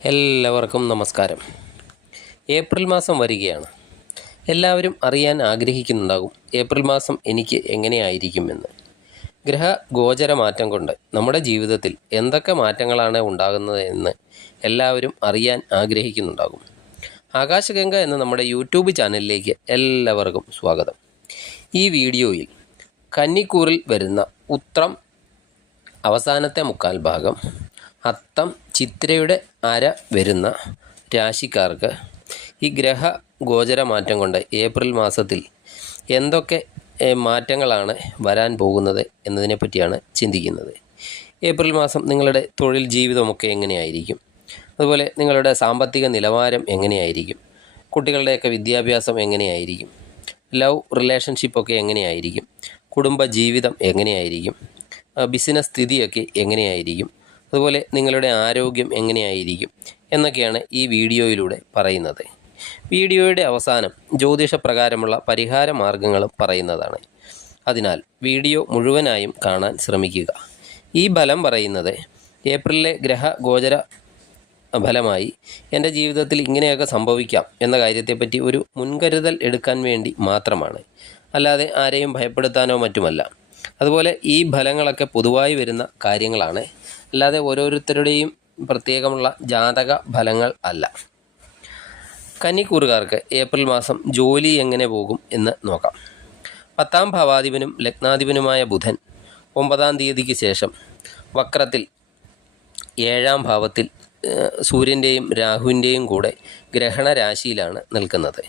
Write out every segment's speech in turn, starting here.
എല്ലാവർക്കും നമസ്കാരം. ഏപ്രിൽ മാസം വരികയാണ്. എല്ലാവരും അറിയാൻ ആഗ്രഹിക്കുന്നുണ്ടാകും ഏപ്രിൽ മാസം എനിക്ക് എങ്ങനെയായിരിക്കുമെന്ന്. ഗ്രഹ ഗോചര മാറ്റം കൊണ്ട് നമ്മുടെ ജീവിതത്തിൽ എന്തൊക്കെ മാറ്റങ്ങളാണ് ഉണ്ടാകുന്നത് എന്ന് എല്ലാവരും അറിയാൻ ആഗ്രഹിക്കുന്നുണ്ടാകും. ആകാശഗംഗ എന്ന നമ്മുടെ യൂട്യൂബ് ചാനലിലേക്ക് എല്ലാവർക്കും സ്വാഗതം. ഈ വീഡിയോയിൽ കന്നിക്കൂറിൽ വരുന്ന ഉത്രം അവസാനത്തെ മുക്കാൽ ഭാഗം അത്തം ചിത്രയുടെ അര വരുന്ന രാശിക്കാർക്ക് ഈ ഗ്രഹ ഗോചര മാറ്റം കൊണ്ട് ഏപ്രിൽ മാസത്തിൽ എന്തൊക്കെ മാറ്റങ്ങളാണ് വരാൻ പോകുന്നത് എന്നതിനെ പറ്റിയാണ് ചിന്തിക്കുന്നത്. ഏപ്രിൽ മാസം നിങ്ങളുടെ തൊഴിൽ ജീവിതമൊക്കെ എങ്ങനെയായിരിക്കും? അതുപോലെ നിങ്ങളുടെ സാമ്പത്തിക നിലവാരം എങ്ങനെയായിരിക്കും? കുട്ടികളുടെയൊക്കെ വിദ്യാഭ്യാസം എങ്ങനെയായിരിക്കും? ലവ് റിലേഷൻഷിപ്പൊക്കെ എങ്ങനെയായിരിക്കും? കുടുംബ ജീവിതം എങ്ങനെയായിരിക്കും? ബിസിനസ് സ്ഥിതിയൊക്കെ എങ്ങനെയായിരിക്കും? അതുപോലെ നിങ്ങളുടെ ആരോഗ്യം എങ്ങനെയായിരിക്കും? എന്നൊക്കെയാണ് ഈ വീഡിയോയിലൂടെ പറയുന്നത്. വീഡിയോയുടെ അവസാനം ജ്യോതിഷപ്രകാരമുള്ള പരിഹാര മാർഗങ്ങളും പറയുന്നതാണ്. അതിനാൽ വീഡിയോ മുഴുവനായും കാണാൻ ശ്രമിക്കുക. ഈ ഫലം പറയുന്നത് ഏപ്രിലിലെ ഗ്രഹ ഗോചര ഫലമായി എന്റെ ജീവിതത്തിൽ ഇങ്ങനെയൊക്കെ സംഭവിക്കാം എന്ന കാര്യത്തെപ്പറ്റി ഒരു മുൻകരുതൽ എടുക്കാൻ വേണ്ടി മാത്രമാണ്. അല്ലാതെ ആരെയും ഭയപ്പെടുത്താനോ മറ്റുമല്ല. അതുപോലെ ഈ ഫലങ്ങളൊക്കെ പൊതുവായി വരുന്ന കാര്യങ്ങളാണ്. അല്ലാതെ ഓരോരുത്തരുടെയും പ്രത്യേകമുള്ള ജാതക ഫലങ്ങൾ അല്ല. കന്നിക്കൂറുകാർക്ക് ഏപ്രിൽ മാസം ജോലി എങ്ങനെ പോകും എന്ന് നോക്കാം. പത്താം ഭാവാധിപനും ലഗ്നാധിപനുമായ ബുധൻ ഒമ്പതാം തീയതിക്ക് ശേഷം വക്രത്തിൽ ഏഴാം ഭാവത്തിൽ സൂര്യന്റെയും രാഹുവിന്റെയും കൂടെ ഗ്രഹണ രാശിയിലാണ് നിൽക്കുന്നത്.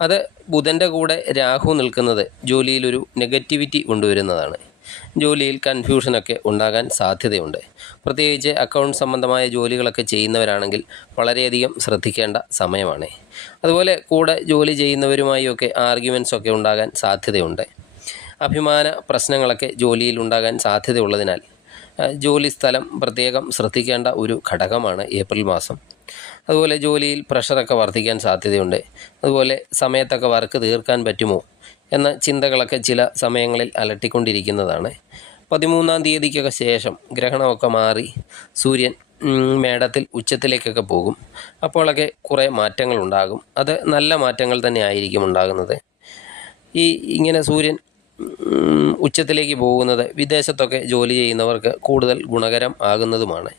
അത് ബുധന്റെ കൂടെ രാഹു നിൽക്കുന്നത് ജോലിയിലൊരു നെഗറ്റിവിറ്റി കൊണ്ടുവരുന്നതാണ്. ജോലിയിൽ കൺഫ്യൂഷനൊക്കെ ഉണ്ടാകാൻ സാധ്യതയുണ്ട്. പ്രത്യേകിച്ച് അക്കൗണ്ട് സംബന്ധമായ ജോലികളൊക്കെ ചെയ്യുന്നവരാണെങ്കിൽ വളരെയധികം ശ്രദ്ധിക്കേണ്ട സമയമാണ്. അതുപോലെ കൂടെ ജോലി ചെയ്യുന്നവരുമായി ഒക്കെ ആർഗ്യുമെന്റ്സ് ഒക്കെ ഉണ്ടാകാൻ സാധ്യതയുണ്ട്. അഭിമാന പ്രശ്നങ്ങളൊക്കെ ജോലിയിൽ ഉണ്ടാകാൻ സാധ്യതയുള്ളതിനാൽ ജോലി സ്ഥലം പ്രത്യേകം ശ്രദ്ധിക്കേണ്ട ഒരു ഘടകമാണ് ഏപ്രിൽ മാസം. അതുപോലെ ജോലിയിൽ പ്രഷറൊക്കെ വർദ്ധിക്കാൻ സാധ്യതയുണ്ട്. അതുപോലെ സമയത്തൊക്കെ വർക്ക് തീർക്കാൻ പറ്റുമോ എന്ന ചിന്തകളൊക്കെ ചില സമയങ്ങളിൽ അലട്ടിക്കൊണ്ടിരിക്കുന്നതാണ്. പതിമൂന്നാം തീയതിക്കൊക്കെ ശേഷം ഗ്രഹണമൊക്കെ മാറി സൂര്യൻ മേടത്തിൽ ഉച്ചത്തിലേക്കൊക്കെ പോകും. അപ്പോഴൊക്കെ കുറേ മാറ്റങ്ങൾ ഉണ്ടാകും. അത് നല്ല മാറ്റങ്ങൾ തന്നെ ആയിരിക്കും ഉണ്ടാകുന്നത്. ഈ ഇങ്ങനെ സൂര്യൻ ഉച്ചത്തിലേക്ക് പോകുന്നത് വിദേശത്തൊക്കെ ജോലി ചെയ്യുന്നവർക്ക് കൂടുതൽ ഗുണകരം ആകുന്നതുമാണ്.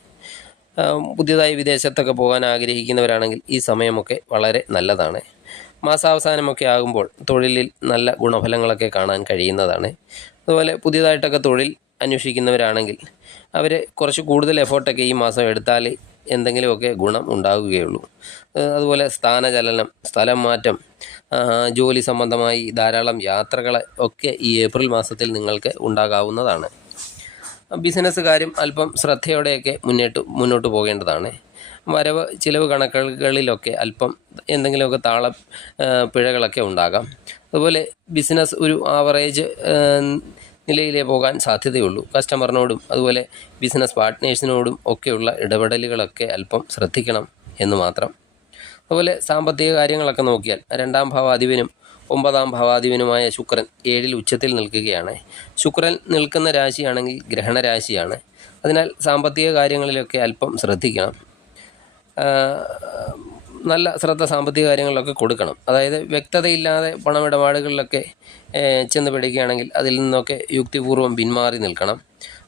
പുതിയതായി വിദേശത്തൊക്കെ പോകാൻ ആഗ്രഹിക്കുന്നവരാണെങ്കിൽ ഈ സമയമൊക്കെ വളരെ നല്ലതാണ്. മാസാവസാനമൊക്കെ ആകുമ്പോൾ തൊഴിലിൽ നല്ല ഗുണഫലങ്ങളൊക്കെ കാണാൻ കഴിയുന്നതാണ്. അതുപോലെ പുതിയതായിട്ടൊക്കെ തൊഴിൽ അന്വേഷിക്കുന്നവരാണെങ്കിൽ അവർ കുറച്ച് കൂടുതൽ എഫേർട്ടൊക്കെ ഈ മാസം എടുത്താൽ എന്തെങ്കിലുമൊക്കെ ഗുണം ഉണ്ടാകുകയുള്ളൂ അതുപോലെ സ്ഥാനചലനം സ്ഥലം മാറ്റം ജോലി സംബന്ധമായി ധാരാളം യാത്രകൾ ഒക്കെ ഈ ഏപ്രിൽ മാസത്തിൽ നിങ്ങൾക്ക് ഉണ്ടാകാവുന്നതാണ്. ബിസിനസ്സുകാരും അല്പം ശ്രദ്ധയോടെയൊക്കെ മുന്നോട്ട് മുന്നോട്ട് പോകേണ്ടതാണ്. വരവ് ചിലവ് കണക്കുകളിലൊക്കെ അല്പം എന്തെങ്കിലുമൊക്കെ താള പിഴകളൊക്കെ ഉണ്ടാകാം. അതുപോലെ ബിസിനസ് ഒരു ആവറേജ് നിലയിലേ പോകാൻ സാധ്യതയുള്ളൂ. കസ്റ്റമറിനോടും അതുപോലെ ബിസിനസ് പാർട്ട്നേഴ്സിനോടും ഒക്കെയുള്ള ഇടപെടലുകളൊക്കെ അല്പം ശ്രദ്ധിക്കണം എന്ന് മാത്രം. അതുപോലെ സാമ്പത്തിക കാര്യങ്ങളൊക്കെ നോക്കിയാൽ രണ്ടാം ഭാവാധിപനും ഒമ്പതാം ഭാവാധിപനുമായ ശുക്രൻ ഏഴിൽ ഉച്ചത്തിൽ നിൽക്കുകയാണ്. ശുക്രൻ നിൽക്കുന്ന രാശിയാണെങ്കിൽ ഗ്രഹണരാശിയാണ്. അതിനാൽ സാമ്പത്തിക കാര്യങ്ങളിലൊക്കെ അല്പം ശ്രദ്ധിക്കണം. നല്ല ശ്രദ്ധ സാമ്പത്തിക കാര്യങ്ങളിലൊക്കെ കൊടുക്കണം. അതായത് വ്യക്തതയില്ലാതെ പണമിടപാടുകളിലൊക്കെ ചെന്ന് പിടിക്കുകയാണെങ്കിൽ അതിൽ നിന്നൊക്കെ യുക്തിപൂർവം പിന്മാറി നിൽക്കണം.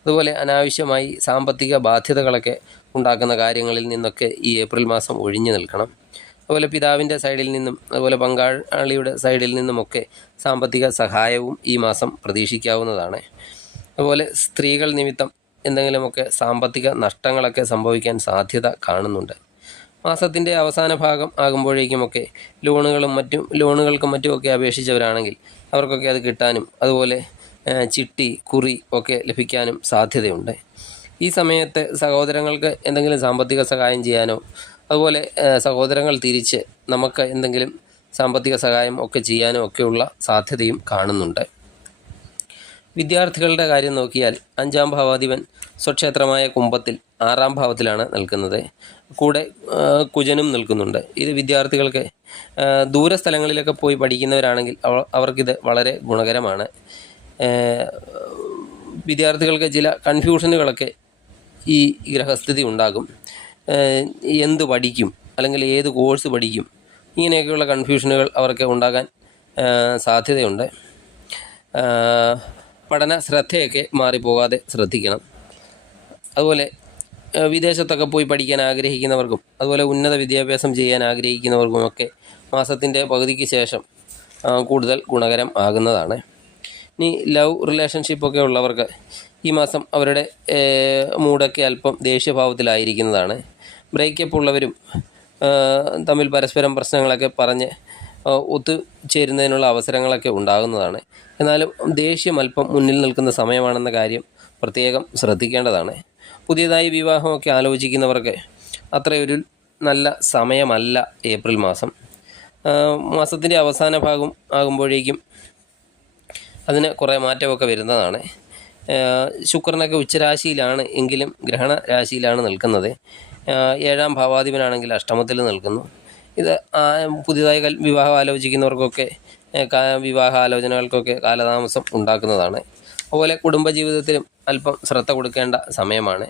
അതുപോലെ അനാവശ്യമായി സാമ്പത്തിക ബാധ്യതകളൊക്കെ ഉണ്ടാക്കുന്ന കാര്യങ്ങളിൽ നിന്നൊക്കെ ഈ ഏപ്രിൽ മാസം ഒഴിഞ്ഞു നിൽക്കണം. അതുപോലെ പിതാവിന്റെ സൈഡിൽ നിന്നും അതുപോലെ പങ്കാളിയുടെ സൈഡിൽ നിന്നുമൊക്കെ സാമ്പത്തിക സഹായവും ഈ മാസം പ്രതീക്ഷിക്കാവുന്നതാണ്. അതുപോലെ സ്ത്രീകൾ നിമിത്തം എന്തെങ്കിലുമൊക്കെ സാമ്പത്തിക നഷ്ടങ്ങളൊക്കെ സംഭവിക്കാൻ സാധ്യത കാണുന്നുണ്ട്. മാസത്തിന്റെ അവസാന ഭാഗം ആകുമ്പോഴേക്കുമൊക്കെ ലോണുകളും മറ്റും ലോണുകൾക്കും മറ്റുമൊക്കെ അപേക്ഷിച്ചവരാണെങ്കിൽ അവർക്കൊക്കെ അത് കിട്ടാനും അതുപോലെ ചിട്ടി കുറി ഒക്കെ ലഭിക്കാനും സാധ്യതയുണ്ട്. ഈ സമയത്ത് സഹോദരങ്ങൾക്ക് എന്തെങ്കിലും സാമ്പത്തിക സഹായം ചെയ്യാനോ അതുപോലെ സഹോദരങ്ങൾ തിരിച്ച് നമുക്ക് എന്തെങ്കിലും സാമ്പത്തിക സഹായം ഒക്കെ ചെയ്യാനും ഒക്കെയുള്ള സാധ്യതയും കാണുന്നുണ്ട്. വിദ്യാർത്ഥികളുടെ കാര്യം നോക്കിയാൽ അഞ്ചാം ഭാവാധിപൻ സ്വക്ഷേത്രമായ കുംഭത്തിൽ ആറാം ഭാവത്തിലാണ് നിൽക്കുന്നത്. കൂടെ കുജനും നിൽക്കുന്നുണ്ട്. ഇത് വിദ്യാർത്ഥികൾക്ക് ദൂരസ്ഥലങ്ങളിലൊക്കെ പോയി പഠിക്കുന്നവരാണെങ്കിൽ അവ- അവർക്കിത് വളരെ ഗുണകരമാണ്. വിദ്യാർത്ഥികൾക്ക് ചില കൺഫ്യൂഷനുകളൊക്കെ ഈ ഗ്രഹസ്ഥിതി ഉണ്ടാകും. എന്ത് പഠിക്കും? അല്ലെങ്കിൽ ഏത് കോഴ്സ് പഠിക്കും? ഇങ്ങനെയൊക്കെയുള്ള കൺഫ്യൂഷനുകൾ അവർക്ക് ഉണ്ടാകാൻ സാധ്യതയുണ്ട്. പഠന ശ്രദ്ധയൊക്കെ മാറിപ്പോകാതെ ശ്രദ്ധിക്കണം. അതുപോലെ വിദേശത്തൊക്കെ പോയി പഠിക്കാൻ ആഗ്രഹിക്കുന്നവർക്കും അതുപോലെ ഉന്നത വിദ്യാഭ്യാസം ചെയ്യാൻ ആഗ്രഹിക്കുന്നവർക്കുമൊക്കെ മാസത്തിന്റെ പകുതിക്ക് ശേഷം കൂടുതൽ ഗുണകരം ആകുന്നതാണ്. ഇനി ലവ് റിലേഷൻഷിപ്പൊക്കെ ഉള്ളവർക്ക് ഈ മാസം അവരുടെ മൂടൊക്കെ അല്പം ദേഷ്യഭാവത്തിലായിരിക്കുന്നതാണ്. ബ്രേക്കപ്പ് ഉള്ളവരും തമ്മിൽ പരസ്പരം പ്രശ്നങ്ങളൊക്കെ പറഞ്ഞ് ഒത്തുചേരുന്നതിനുള്ള അവസരങ്ങളൊക്കെ ഉണ്ടാകുന്നതാണ്. എന്നാലും ദേഷ്യം അല്പം മുന്നിൽ നിൽക്കുന്ന സമയമാണെന്ന കാര്യം പ്രത്യേകം ശ്രദ്ധിക്കേണ്ടതാണ്. പുതിയതായി വിവാഹമൊക്കെ ആലോചിക്കുന്നവർക്ക് അത്രയൊരു നല്ല സമയമല്ല ഏപ്രിൽ മാസം. മാസത്തിന്റെ അവസാന ഭാഗം ആകുമ്പോഴേക്കും അതിന് കുറേ മാറ്റമൊക്കെ വരുന്നതാണ്. ശുക്രനൊക്കെ ഉച്ചരാശിയിലാണ് എങ്കിലും ഗ്രഹണ രാശിയിലാണ് നിൽക്കുന്നത്. ഏഴാം ഭാവാധിപനാണെങ്കിൽ അഷ്ടമത്തിൽ നിൽക്കുന്നു. ഇത് പുതിയതായി വിവാഹം ആലോചിക്കുന്നവർക്കൊക്കെ വിവാഹ ആലോചനകൾക്കൊക്കെ കാലതാമസം ഉണ്ടാക്കുന്നതാണ്. അതുപോലെ കുടുംബജീവിതത്തിലും അല്പം ശ്രദ്ധ കൊടുക്കേണ്ട സമയമാണ്.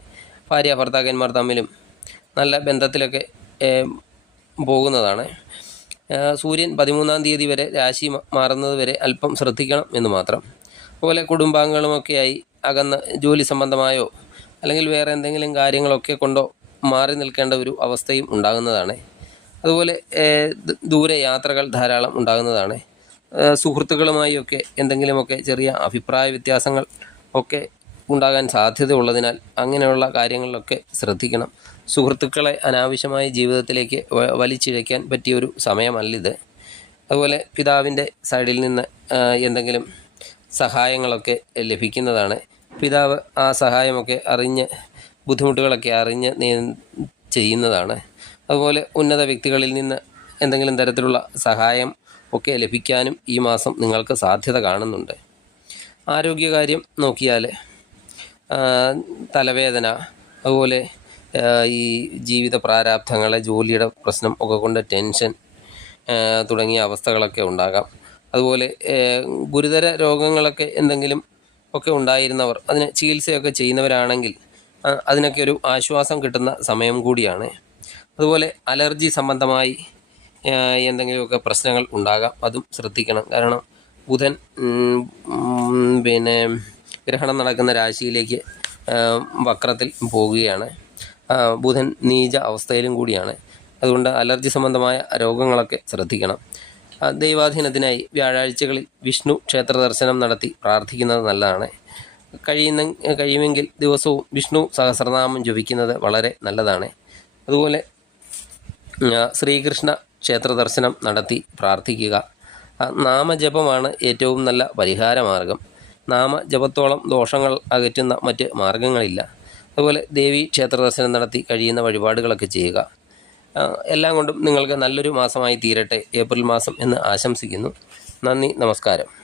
ഭാര്യ ഭർത്താക്കന്മാർ തമ്മിലും നല്ല ബന്ധത്തിലൊക്കെ പോകുന്നതാണ്. സൂര്യൻ പതിമൂന്നാം തീയതി വരെ രാശി മാറുന്നത് വരെ അല്പം ശ്രദ്ധിക്കണം എന്ന് മാത്രം. അതുപോലെ കുടുംബാംഗങ്ങളുമൊക്കെയായി അകന്ന് ജോലി സംബന്ധമായോ അല്ലെങ്കിൽ വേറെ എന്തെങ്കിലും കാര്യങ്ങളൊക്കെ കൊണ്ടോ മാറി നിൽക്കേണ്ട ഒരു അവസ്ഥയും ഉണ്ടാകുന്നതാണ്. അതുപോലെ ദൂരെ യാത്രകൾ ധാരാളം ഉണ്ടാകുന്നതാണ്. സുഹൃത്തുക്കളുമായൊക്കെ എന്തെങ്കിലുമൊക്കെ ചെറിയ അഭിപ്രായ വ്യത്യാസങ്ങൾ ഒക്കെ ഉണ്ടാകാൻ സാധ്യതയുള്ളതിനാൽ അങ്ങനെയുള്ള കാര്യങ്ങളിലൊക്കെ ശ്രദ്ധിക്കണം. സുഹൃത്തുക്കളെ അനാവശ്യമായ ജീവിതത്തിലേക്ക് വലിച്ചിഴയ്ക്കാൻ പറ്റിയൊരു സമയമല്ലിത് അതുപോലെ പിതാവിന്റെ സൈഡിൽ നിന്ന് എന്തെങ്കിലും സഹായങ്ങളൊക്കെ ലഭിക്കുന്നതാണ്. പിതാവ് ആ സഹായമൊക്കെ അറിഞ്ഞ് ബുദ്ധിമുട്ടുകളൊക്കെ അറിഞ്ഞ് ചെയ്യുന്നതാണ്. അതുപോലെ ഉന്നത വ്യക്തികളിൽ നിന്ന് എന്തെങ്കിലും തരത്തിലുള്ള സഹായം ഒക്കെ ലഭിക്കാനും ഈ മാസം നിങ്ങൾക്ക് സാധ്യത കാണുന്നുണ്ട്. ആരോഗ്യകാര്യം നോക്കിയാൽ തലവേദന അതുപോലെ ഈ ജീവിത പ്രാരാബ്ധങ്ങൾ ജോലിയുടെ പ്രശ്നം ഒക്കെ കൊണ്ട് ടെൻഷൻ തുടങ്ങിയ അവസ്ഥകളൊക്കെ ഉണ്ടാകാം. അതുപോലെ ഗുരുതര രോഗങ്ങളൊക്കെ എന്തെങ്കിലും ഒക്കെ ഉണ്ടായിരുന്നവർ അതിന് ചികിത്സയൊക്കെ ചെയ്യുന്നവരാണെങ്കിൽ അതിനൊക്കെ ഒരു ആശ്വാസം കിട്ടുന്ന സമയം കൂടിയാണ്. അതുപോലെ അലർജി സംബന്ധമായി എന്തെങ്കിലുമൊക്കെ പ്രശ്നങ്ങൾ ഉണ്ടാകാം അതും ശ്രദ്ധിക്കണം. കാരണം ബുധൻ പിന്നെ ഗ്രഹണം നടക്കുന്ന രാശിയിലേക്ക് വക്രത്തിൽ പോവുകയാണ്. ബുധൻ നീച അവസ്ഥയിലും കൂടിയാണ്. അതുകൊണ്ട് അലർജി സംബന്ധമായ രോഗങ്ങളൊക്കെ ശ്രദ്ധിക്കണം. ദൈവാധീനത്തിനായി വ്യാഴാഴ്ചകളിൽ വിഷ്ണു ക്ഷേത്ര ദർശനം നടത്തി പ്രാർത്ഥിക്കുന്നത് നല്ലതാണ്. കഴിയുന്ന കഴിയുമെങ്കിൽ ദിവസവും വിഷ്ണു സഹസ്രനാമം ജപിക്കുന്നത് വളരെ നല്ലതാണ്. അതുപോലെ ശ്രീകൃഷ്ണ ക്ഷേത്ര ദർശനം നടത്തി പ്രാർത്ഥിക്കുക. നാമജപമാണ് ഏറ്റവും നല്ല പരിഹാരമാർഗം. നാമജപത്തോളം ദോഷങ്ങൾ അകറ്റുന്ന മറ്റ് മാർഗങ്ങളില്ല. അതുപോലെ ദേവി ക്ഷേത്ര ദർശനം നടത്തി കഴിയുന്ന വഴിപാടുകളൊക്കെ ചെയ്യുക. എല്ലാം കൊണ്ടും നിങ്ങൾക്ക് നല്ലൊരു മാസമായി തീരട്ടെ. ഏപ്രിൽ മാസം എന്ന് ആശംസിക്കുന്നു. നന്ദി നമസ്കാരം.